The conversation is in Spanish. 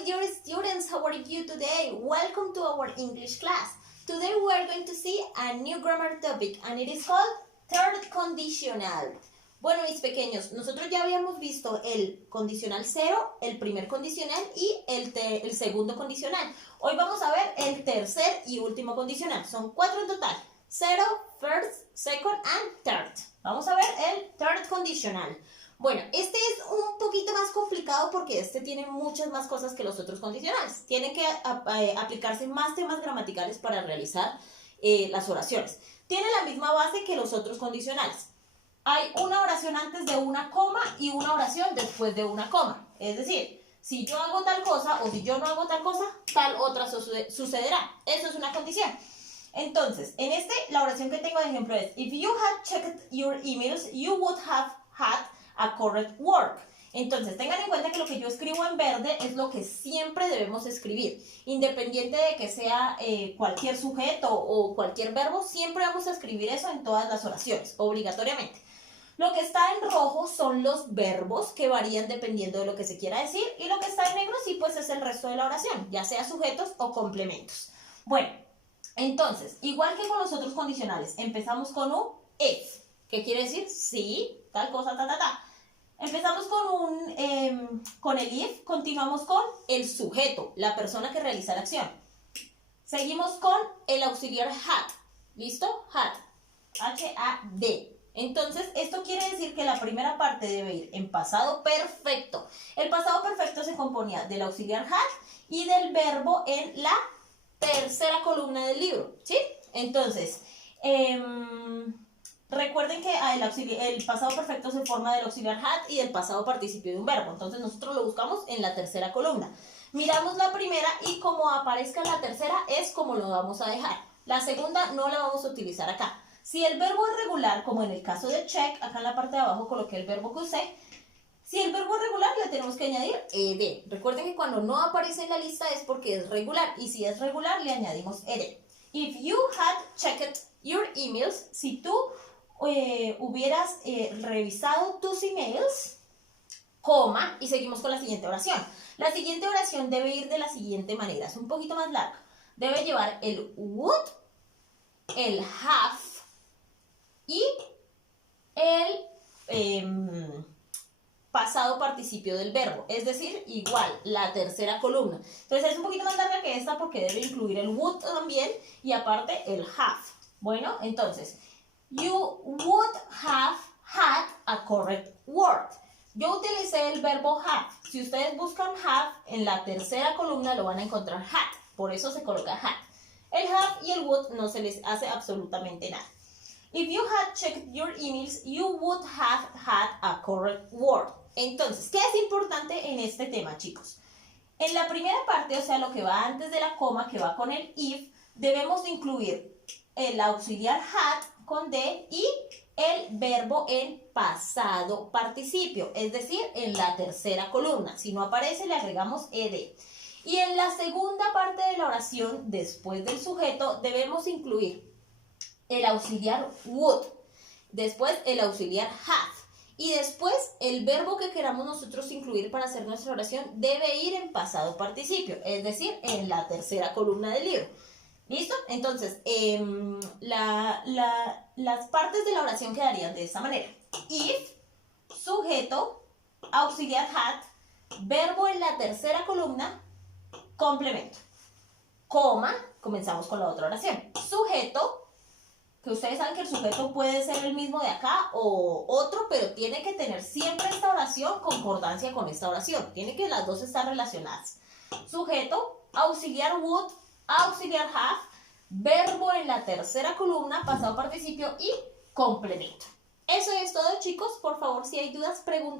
my dear students, how are you today? Welcome to our English class. Today we are going to see a new grammar topic and it is called third conditional. Bueno, mis pequeños, nosotros ya habíamos visto el condicional cero, el primer condicional y el segundo condicional. Hoy vamos a ver el tercer y último condicional. Son 4 en total. Zero, first, second and third. Vamos a ver el third conditional. Bueno, este es un poquito más complicado porque este tiene muchas más cosas que los otros condicionales. Tienen que aplicarse más temas gramaticales para realizar las oraciones. Tiene la misma base que los otros condicionales. Hay una oración antes de una coma y una oración después de una coma. Es decir, si yo hago tal cosa o si yo no hago tal cosa, tal otra sucederá. Eso es una condición. Entonces, en la oración que tengo de ejemplo es: If you had checked your emails, you would have had a correct work. Entonces, tengan en cuenta que lo que yo escribo en verde es lo que siempre debemos escribir. Independiente de que sea cualquier sujeto o cualquier verbo, siempre vamos a escribir eso en todas las oraciones, obligatoriamente. Lo que está en rojo son los verbos que varían dependiendo de lo que se quiera decir, y lo que está en negro sí, pues es el resto de la oración, ya sea sujetos o complementos. Bueno, entonces, igual que con los otros condicionales, empezamos con un if, que quiere decir sí, tal cosa, ta, ta, ta. Empezamos con el if, continuamos con el sujeto, la persona que realiza la acción. Seguimos con el auxiliar had, ¿listo? Had, H-A-D. Entonces, esto quiere decir que la primera parte debe ir en pasado perfecto. El pasado perfecto se componía del auxiliar had y del verbo en la tercera columna del libro, ¿sí? Entonces, recuerden que el pasado perfecto se forma del auxiliar had y del pasado participio de un verbo. Entonces, nosotros lo buscamos en la tercera columna. Miramos la primera y como aparezca la tercera es como lo vamos a dejar. La segunda no la vamos a utilizar acá. Si el verbo es regular, como en el caso de check, acá en la parte de abajo coloqué el verbo que usé. Si el verbo es regular, le tenemos que añadir ed. Recuerden que cuando no aparece en la lista es porque es regular, y si es regular, le añadimos ed. If you had checked your emails, si tú hubieras revisado tus emails, coma, y seguimos con la siguiente oración. La siguiente oración debe ir de la siguiente manera, es un poquito más larga. Debe llevar el would, el have y el pasado participio del verbo, es decir, igual, la tercera columna. Entonces es un poquito más larga que esta porque debe incluir el would también y aparte el have. Bueno, entonces, you would have had a correct word. Yo utilicé el verbo have. Si ustedes buscan have, en la tercera columna lo van a encontrar had. Por eso se coloca had. El have y el would no se les hace absolutamente nada. If you had checked your emails, you would have had a correct word. Entonces, ¿qué es importante en este tema, chicos? En la primera parte, o sea, lo que va antes de la coma, que va con el if, debemos de incluir el auxiliar had con d y el verbo en pasado participio, es decir, en la tercera columna. Si no aparece, le agregamos ed. Y en la segunda parte de la oración, después del sujeto, debemos incluir el auxiliar would, después el auxiliar have, y después el verbo que queramos nosotros incluir para hacer nuestra oración debe ir en pasado participio, es decir, en la tercera columna del libro. ¿Listo? Entonces, las partes de la oración quedarían de esta manera. If, sujeto, auxiliar had, verbo en la tercera columna, complemento. Coma, comenzamos con la otra oración. Sujeto, que ustedes saben que el sujeto puede ser el mismo de acá o otro, pero tiene que tener siempre esta oración concordancia con esta oración. Tiene que las dos estar relacionadas. Sujeto, auxiliar would, auxiliar have, verbo en la tercera columna, pasado participio y complemento. Eso es todo, chicos. Por favor, si hay dudas, pregunten.